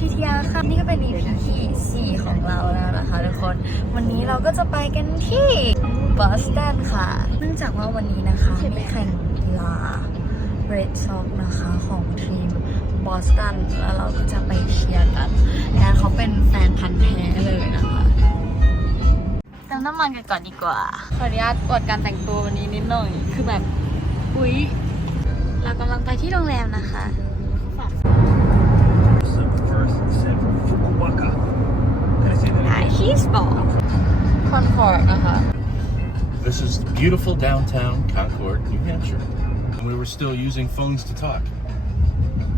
TTR ค่ะนี่ก็เป็น EP ที่ 4 ของเราแล้วนะคะทุกคน วันนี้เราก็จะไปกันที่บอสตันค่ะ เนื่องจากว่าวันนี้นะคะมีแข่งกีฬา Red Sox นะคะของทีมบอสตันแล้วเราก็จะไปเชียร์กันแอนเขาเป็นแฟนพันธ์แท้เลยนะคะเติมน้ำมันกันก่อนดีกว่า ขออนุญาตอวดการแต่งตัววันนี้นิดหน่อย คือแบบ อุ๊ย เรากำลังไปที่โรงแรมนะคะ say that? ไอชีสบอลคอนคอร์ดนะคะ This is beautiful downtown Concord, New Hampshire. And we were still using phones to talk.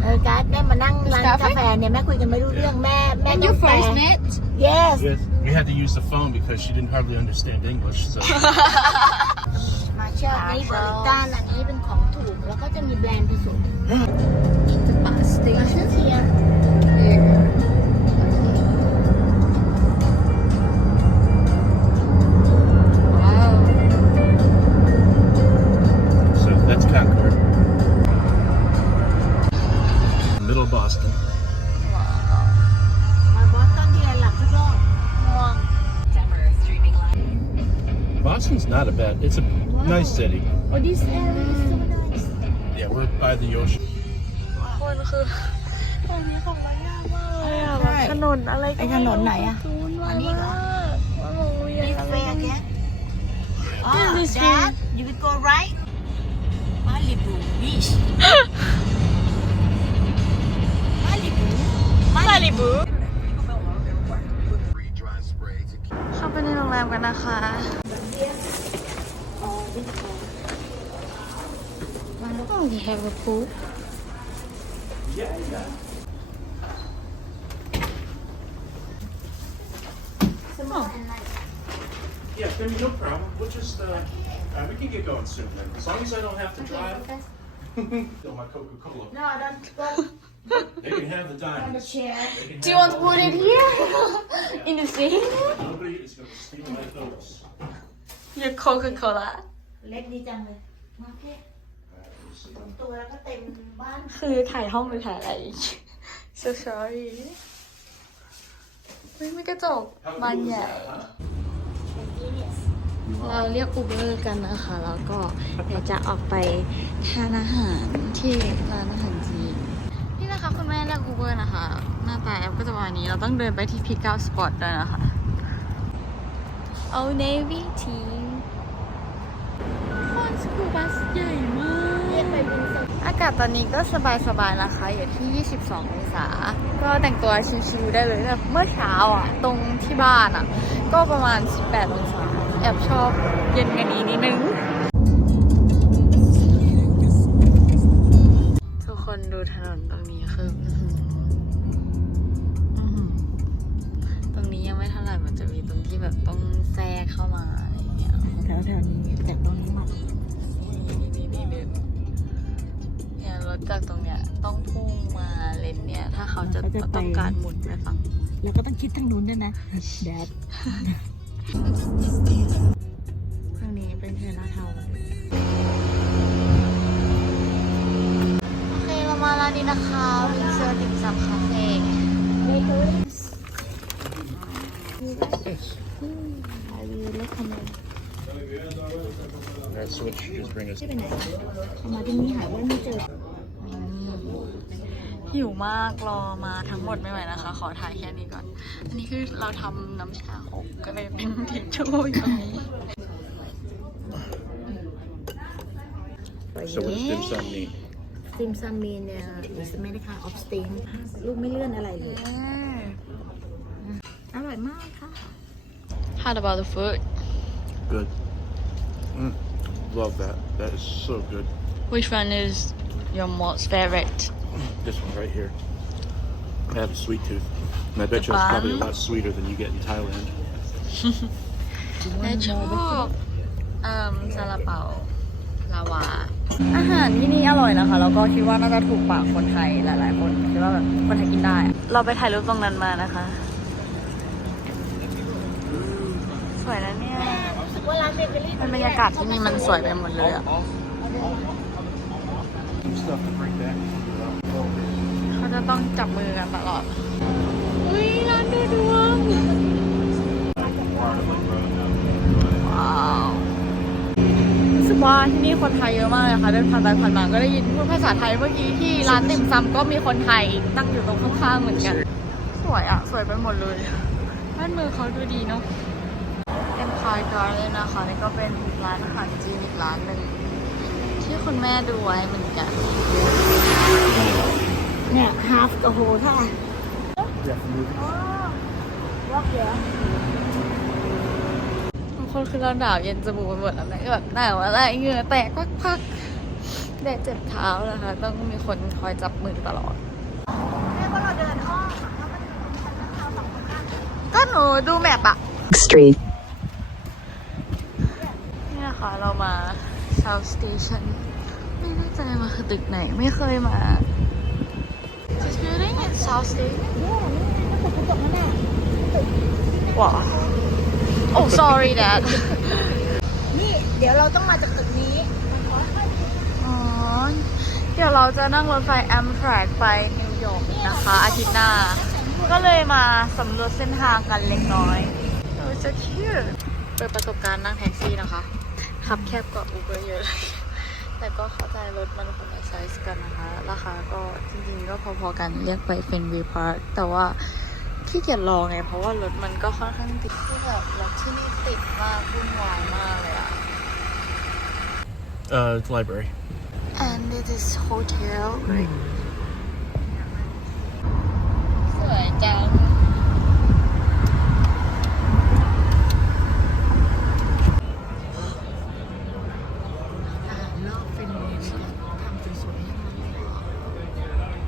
เออการ์ดแม่มานั่งร้านกาแฟเนี่ยแม่คุยกันไม่รู้เรื่องแม่แม่ต้องแปล met yes Yes. We had to use the phone because she didn't hardly understand English. So มาเชลนี่บริตันอันนี้เป็นของถูก แล้วก็จะมีแบรนด์ผสม the bus มาเช station ล Boston's not a bad. It's a nice city. โอ้ this area is so nice Yeah, we're by the ocean. คนคือตรงนี้ของเรายากมากเลยอ่ะแบบถนนอะไรก็ ไอถนนไหนอะ ทูนมาก อันนี้เหรอ ว่าโรงเรียน this อะไร way again oh This way. dad you will go right Malibu beach Malibu มาลิบูเข้าไปในโรงแรมกันนะคะ Oh, we have a pool. Yeah, yeah. Oh. Yeah, Timmy, no problem. We'll just, uh, uh, we can get going soon then. As long as I don't have to drive. Fill my Coca-Cola. no I don't They can have the on the chair Do you want to all put it the- here? In the sink? Nobody is gonna steal my those. Your Coca-Cola. เล็กดีจังเลยมาแค่ตัวแล้วก็เต็มบ้าน คือถ่ายห้องหรือถ่ายอะไร so sorry เฮ้ยไม่กระจกบานใหญ่ เราเรียกอูเบอร์กันนะคะ แล้วก็เดี๋ยวจะออกไปทานอาหารที่ร้านอาหารจีนนี่นะคะคุณแม่เรียกอูเบอร์นะคะ หน้าตาแอปก็จะประมาณนี้ เราต้องเดินไปที่พิกาสปอร์ตด้วยนะคะ Old Navy Tea สกูบัสใหญ่มากอากาศตอนนี้ก็สบายๆนะคะอยู่ที่ 22 องศา ก็แต่งตัวชิวๆได้เลยแบบเมื่อเช้าอะ ตรงที่บ้านอะ ก็ประมาณ 18 องศา แอบชอบเย็นกันนี้นิดนึง ทุกคนดูถนน ต้องการหมุนไปฝั่งนู้นแล้วก็ต้องคิดทางนู้นด้วยนะแดดทางนี้เป็นเทนาเทาโอเคเรามาร้านนี้นะคะวินเซอร์ติ่มซำคาเฟ่เบเกอรี่อายุเล็กขนาด That switch just bring us. ที่ไปไหนเอามาที่นี่หายว่าไม่เจอ หิวมากรอมาทั้งหมดไม่ไหวนะคะ ขอถ่ายแค่นี้ก่อน อันนี้คือเราทำน้ำชาหกก็เลยเป็นทิชชู่อยู่ตรงนี้ So what does dim sum mean? ซิมซัมมีเนี่ย is made kind of steam ลูกไม่เลื่อนอะไรเลย อร่อยมากค่ะ How about the food Good. Mm, love that. That is so good. Which one is your most favorite This one right here. I have a sweet tooth. And I bet you that's probably a bun? lot sweeter than you get in Thailand. แม่ชอบเอ่มซาลาเปาลาวา อาหารที่นี่อร่อยนะคะ แล้วก็คิดว่าน่าจะถูกปากคนไทยหลายๆ คนคิดว่าแบบคนไทยกินได้อะเราไปถ่ายรูปตรงนั้นมานะคะ สวยนะเนี่ยรู้สึกว่าร้านเบเกอรี่มันบรรยากาศที่นี่มันสวยไปหมดเลยอะ Some stuff to bring back. เขาจะต้องจับมือกันตลอดเฮ้ยร้านดูดวงว้าวรู้สึกว่าที่นี่คนไทยเยอะมากเลยค่ะเดินผ่านไปผ่านมาก็ได้ยินพูดภาษาไทยเมื่อกี้ที่ร้านติ่มซำก็มีคนไทยนั่งอยู่ตรงข้างๆเหมือนกัน สวยอะ สวยไปหมดเลยบ้านเมืองเขาดูดีเนาะ Empire Garden นะคะนี่ก็เป็นร้านอาหารจีนอีกร้านหนึ่งที่คุณแม่ดูไว้เหมือนกัน เนี่ย half the whole ท่าว่าเดี๋ยวบางคนคือเราหนาวเย็นจมูกไปหมดแล้วแม่ก็แบบหนาวอะไรเหงื่อแตกพักๆแดดเจ็บเท้านะคะ ต้องมีคนคอยจับมือตลอดแม่ก็เราเดินอ้อมอะแล้วมันมีทางเท้าสองข้างก็หนูดูแมปอะ Street. เนี่ยค่ะเรามา South Station ไม่แน่ใจมาคือตึกไหนไม่เคยมา This building is South Station เนี่ยนี่ก็กระจกนั่นแหละว้า Oh sorry dad นี่เดี๋ยวเราต้องมาจากตึกนี้ อ๋อ เดี๋ยวเราจะนั่งรถไฟ Amtrak ไปนิวยอร์กนะคะ อาทิตย์หน้า ก็เลยมาสำรวจเส้นทางกันเล็กน้อย Oh so cute เปิดประสบการณ์นั่งแท็กซี่นะคะ ขับแคบกว่า Uber เยอะเลย แต่ก็เข้าใจรถมันคนละไซส์กันนะคะ ราคาก็จริงๆก็พอๆกันเรียกไปเฟนวีพาร์คแต่ว่าขี้เกียจรอไง เพราะว่ารถมันก็ค่อนข้างติดคือแบบรถที่นี่ติดมากวุ่นวายมากเลยอะ Uh, library. and it is hotel สวยจัง อาหารนอกเป็นที่ทำสวยๆให้มันเลยเหรอ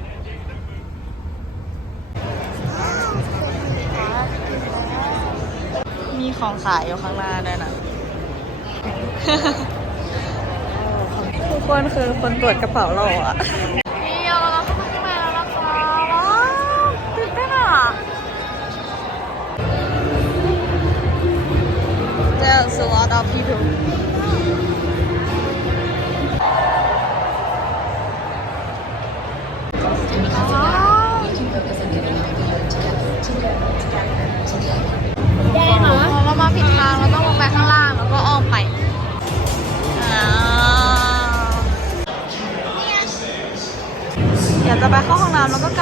มี ของขายอยู่ข้างหน้าด้วยนะ ทุกคนคือคนตรวจกระเป๋าเราอะนี่เราเข้ามาข้างในแล้วนะคะว้าวตื่นเต้นอะ There's a lot of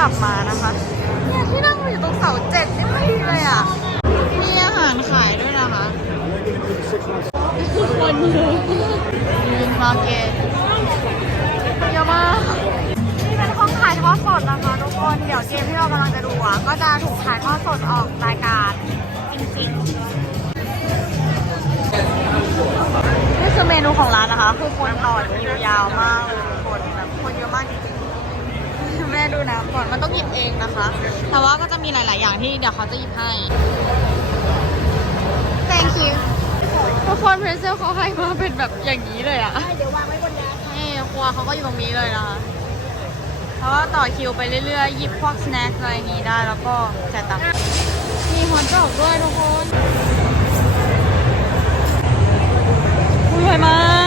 กลับมานะคะเนี่ยที่นั่งอยู่ตรงเสาเจ็ดนี่พอดีเลยอะ มีอาหารขายด้วยนะคะคนเยอะยืนมาเก็ตเยอะมากนี่เป็นห้องถ่ายทอดสดนะคะทุกคนเดี๋ยวเกมที่เรากำลังจะดูอะก็จะถูกถ่ายทอดสดออกรายการจริงๆนี่คือเมนูของร้านนะคะ คือคนต่อคิวยาวมากเลยทุกคนแบบคนเยอะมากจริงๆ ม่ดูนะก่อน มันต้องหยิบเองนะคะ แต่ว่าก็จะมีหลาย ๆ อย่างที่เดี๋ยวเขาจะหยิบให้ thank you ทุกคนเพรสเซลเขาให้มาเป็นแบบอย่างนี้เลยอะเดี๋ยววางไว้บนนั้นนี่ครัวเขาก็อยู่ตรงนี้เลยนะคะแล้วก็ต่อคิวไปเรื่อย ๆ หยิบพวกสแน็คอะไรนี้ได้แล้วก็จ่ายตังค์มีฮอนดอกด้วยทุกคนสวยมาก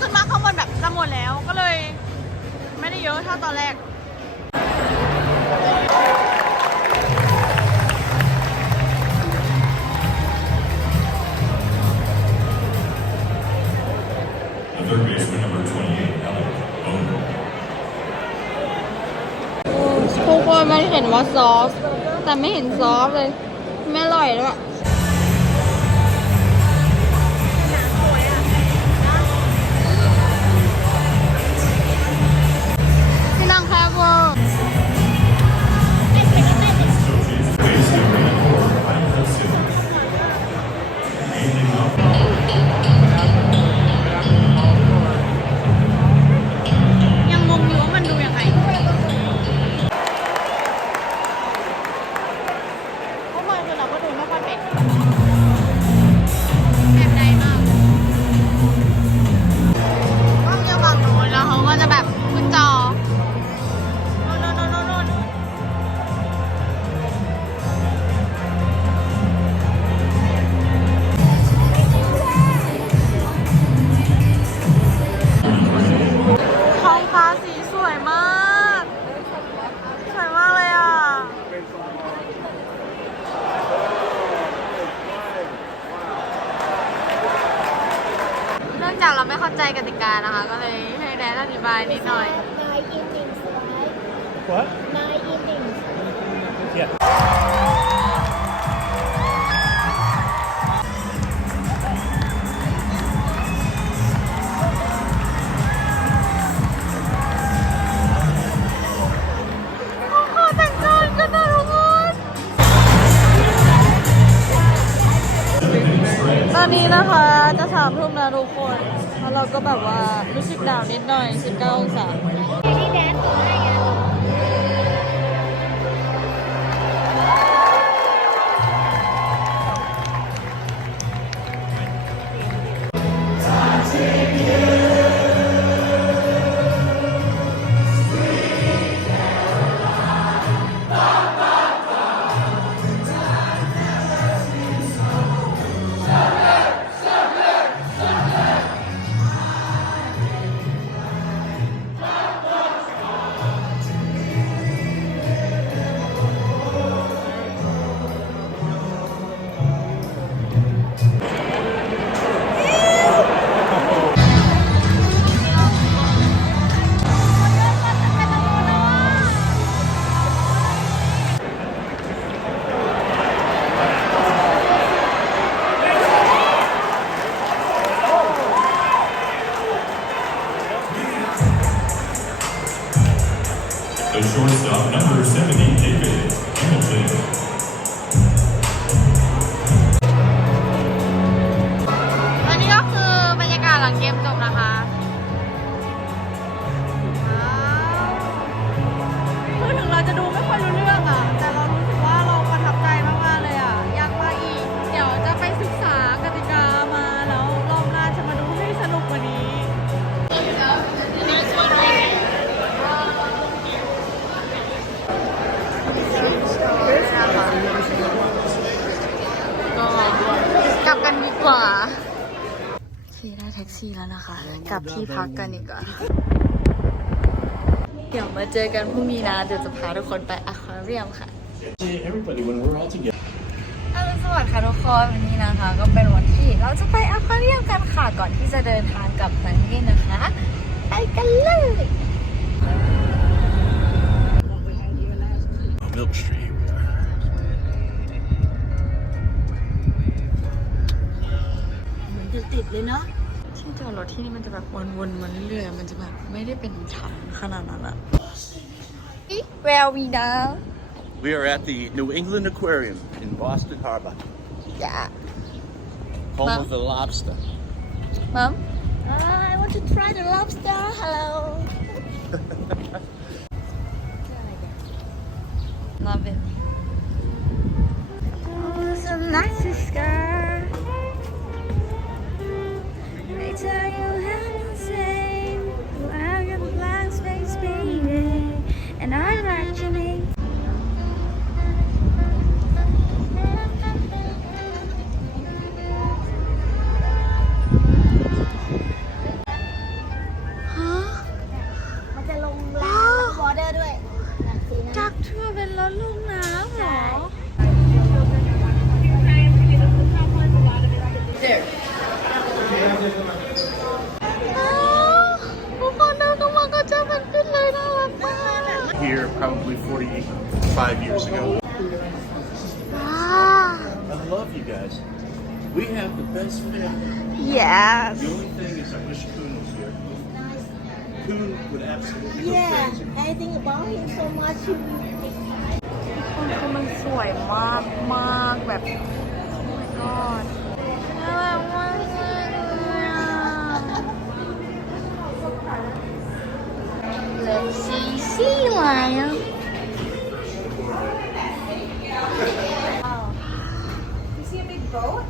ขึ้นมาข้างบนแบบจะหมดแล้วก็เลย ไม่ได้เยอะเท่าตอนแรกทุกคนมันเห็นว่าซอส แต่ไม่เห็นซอสเลย ไม่อร่อยด้วย ใแล้วเราก็แบบว่ารู้สึกหนาวนิดหน่อย 19องศา ซี่แล้วนะคะ กลับที่พักกันดีกว่าเดี๋ยวมาเจอกันพรุ่งนี้นะ เดี๋ยวจะพาทุกคนไปอควาเรียมค่ะ See everybody when we're all together. อรุณสวัสดิ์ค่ะทุกคนวันนี้นะคะ ก็เป็นวันที่เราจะไปอควาเรียมกันค่ะก่อนที่จะเดินทางกลับประเทศนะคะ ไปกันเลย Milk Street. เหมือนจะติดเลยเนาะ ที่จอดรถที่นี่มันจะแบบวนๆมันเรื่อยๆมันจะแบบไม่ได้เป็นชั้นขนาดนั้นอะ Where are we now We are at the New England Aquarium in Boston Harbor, Yeah home Mom. of the lobster. Mom I want to try the lobster hello Love it ชื่อเป็นรถลงน้ำเหรอ อ้าวทุกคนเดินลงมาก็เจอมันขึ้นเลยน่ารักมาก Here probably 45 years ago. ว้า I love you guys. We have the best family. yes The only thing is I wish Kuhn was here. Kuhn would absolutely go Yeah crazy. I think about him so much คือมันสวยมากมากแบบยอดน่ารักมากเลยอะ Let's see sea lion You see a big boat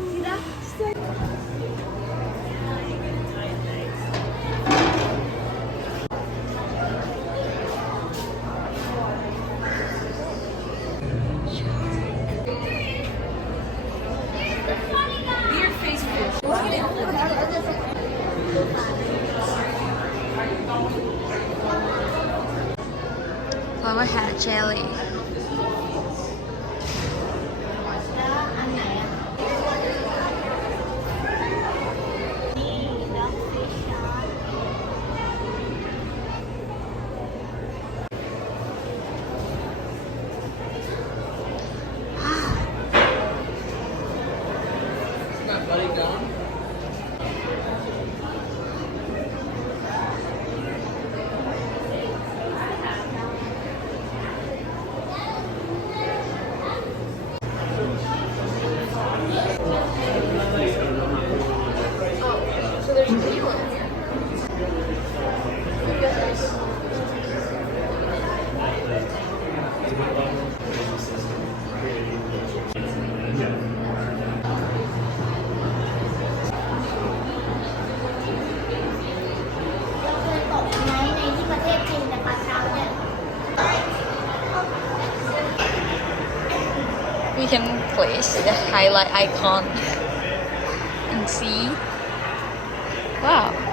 flower hat jelly place the highlight icon and see wow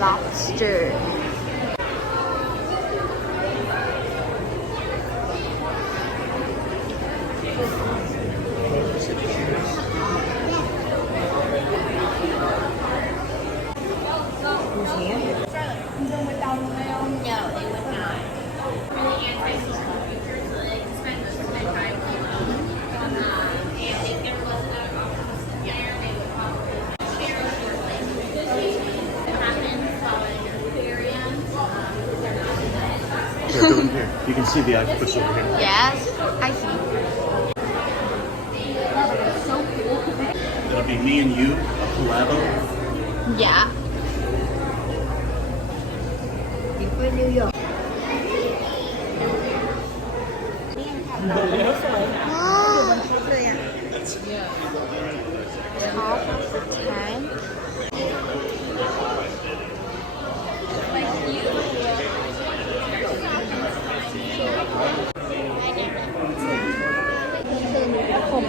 lobster They're doing here. You can see the octopus over here. yes I see It'll be me and you, a collabo. yeah ว้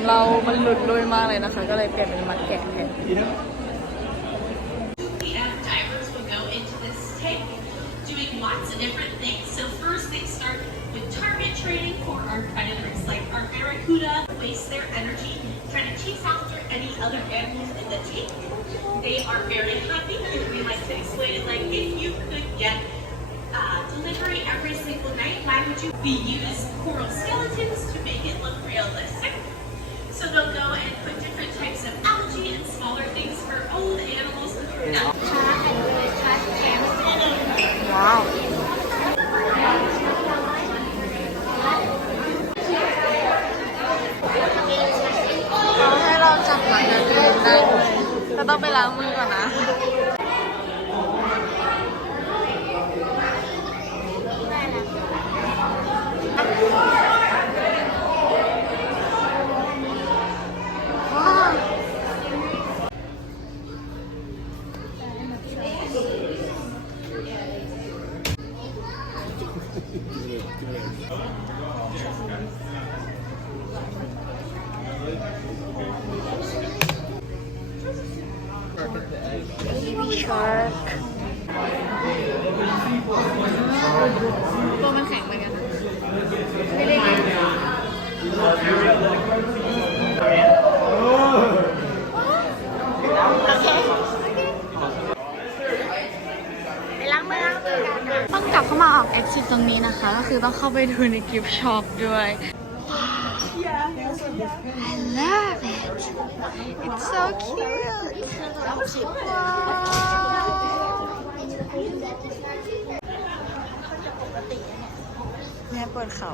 เรามันหลุดลุยมากเลยนะคะ ก็เลยเปลี่ยนเป็นมัดแกะแทน and divers will go into this tank doing lots of different things. So first they start with target training for our predators, like our barracuda waste their energy trying to chase after any other animals in the tank. They are very happy. We like to explain it like if you could get uh, delivery every single night, why would you? We use coral skeletons to make it look realistic. So they'll go and put different types of algae and smaller things for old animals. Now, ชาร์จแอนด์เวอร์ชาร์จแคมป์ ว้าว เขาให้เราจับหลังกันเลยได้เราต้องไปล้างมือก่อนนะ มาออกเข้ามาออก exit ตรงนี้นะคะ ก็คือต้องเข้าไปดูในกิฟต์ช็อปด้วย I love it it's so cute แม่ปวดเข่า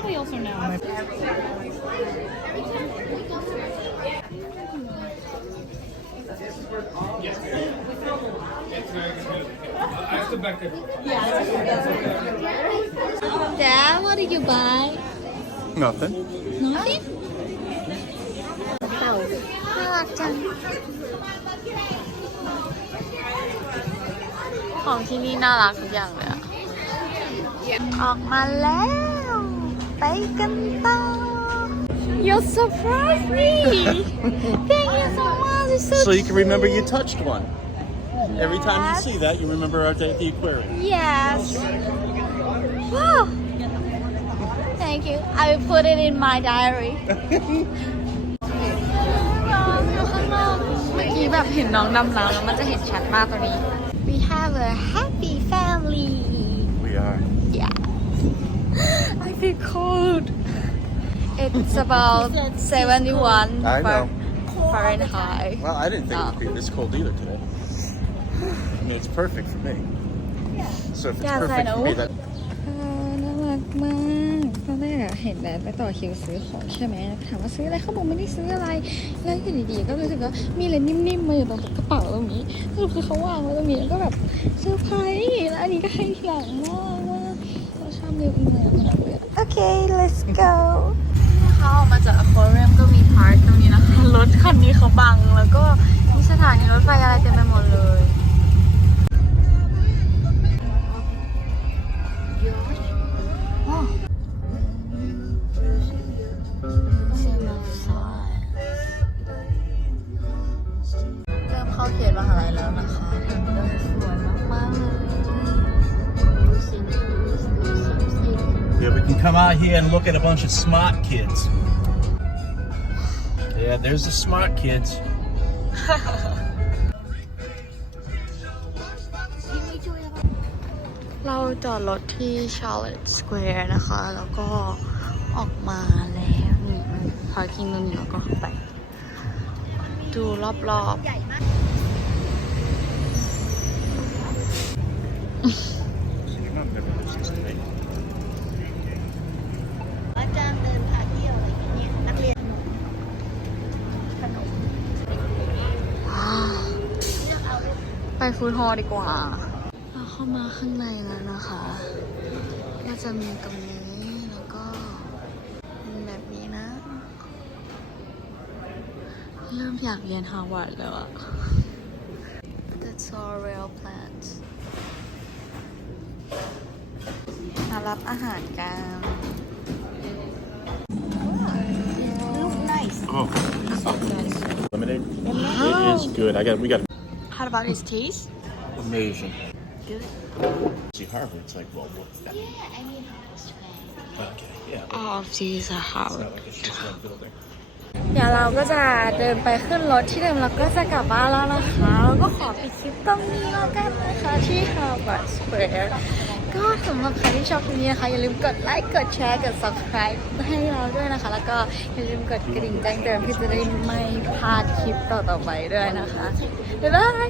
probably also know. Dad what did you buy Nothing. nothing เต่าน่ารักจัง ของที่นี่น่ารักทุกอย่างเลยอะออกมาแล้ว ไปกันต่อ You surprised me Thank you so much It's so, So you can remember you touched one. Every time you Yes. see that, you remember our day at the aquarium. Yes Wow Thank you I will put it in my diary อยู่ข้างนอกเมื่อกี้แบบเห็นน้องดำน้ำแล้วมันจะเห็นชัดมากตรงนี้ We have a happy family We are. Yeah I feel cold It's about 71 I know. Fahrenheit Well, I didn't think it would be Oh. this cold either today. I mean, it's perfect for me. So if it's Yes, I perfect for me, know. that เออน่ารักมากตอนแรกอะเห็นแดดไปต่อคิวซื้อของใช่ไหมถามว่าซื้ออะไรเขาบอกไม่ได้ซื้ออะไร แล้วอยู่ดีๆก็รู้สึกว่ามีอะไรนิ่มๆมาอยู่ตรงกระเป๋าตรงนี้สรุปคือเขาวางไว้ตรงนี้แล้วก็แบบเซอร์ไพรส์แล้วอันนี้ก็ให้ทีหลังมากว่าเราชอบเร็วอีเมลมากเล ยอะ Okay let's go นะคะออกมาจากอควาเรียมก็มีพาร์คตรงนี้นะคะ รถคันนี้เขาบัง แล้วก็มีสถานีรถไฟอะไรเต็มไปหมดเลย look at a bunch of smart kids. Yeah, there's the smart kids. เราจอดรถที่ Charlotte Square นะคะ แล้วก็ออกมาแล้วนี่มันพาร์กิ้งตรงนี้แล้วก็เข้าไป ดูรอบ อ ไปฟูดฮอลล์ดีกว่า เราเข้ามาข้างในแล้วนะคะ ก็จะมีตรงนี้แล้วก็เป็นแบบนี้นะ เริ่มอยากเรียนฮาร์วาร์ดแล้วอะ That's all real plants มารับอาหารกัน Oh, limited. It is good. I got. We got How about its taste? amazing. Good. See Harvard. It's like well, what? Yeah, I mean, Okay. Yeah. All of these are It's Harvard. not like it's just one building. เดี๋ยวเราก็จะเดินไปขึ้นรถที่เดิมแล้วก็จะกลับบ้านแล้วนะคะแล้วก็ขอปิดคลิปตรงนี้แล้วกันนะคะที่ Harvard Square ก็สำหรับใครที่ชอบคลิปนี้นะคะ อย่าลืมกดไลค์ กดแชร์ กด subscribe ให้เราด้วยนะคะ แล้วก็อย่าลืมกดกระดิ่งแจ้งเตือนเพื่อจะได้ไม่พลาดคลิปต่อๆไปด้วยนะคะ บ๊ายบาย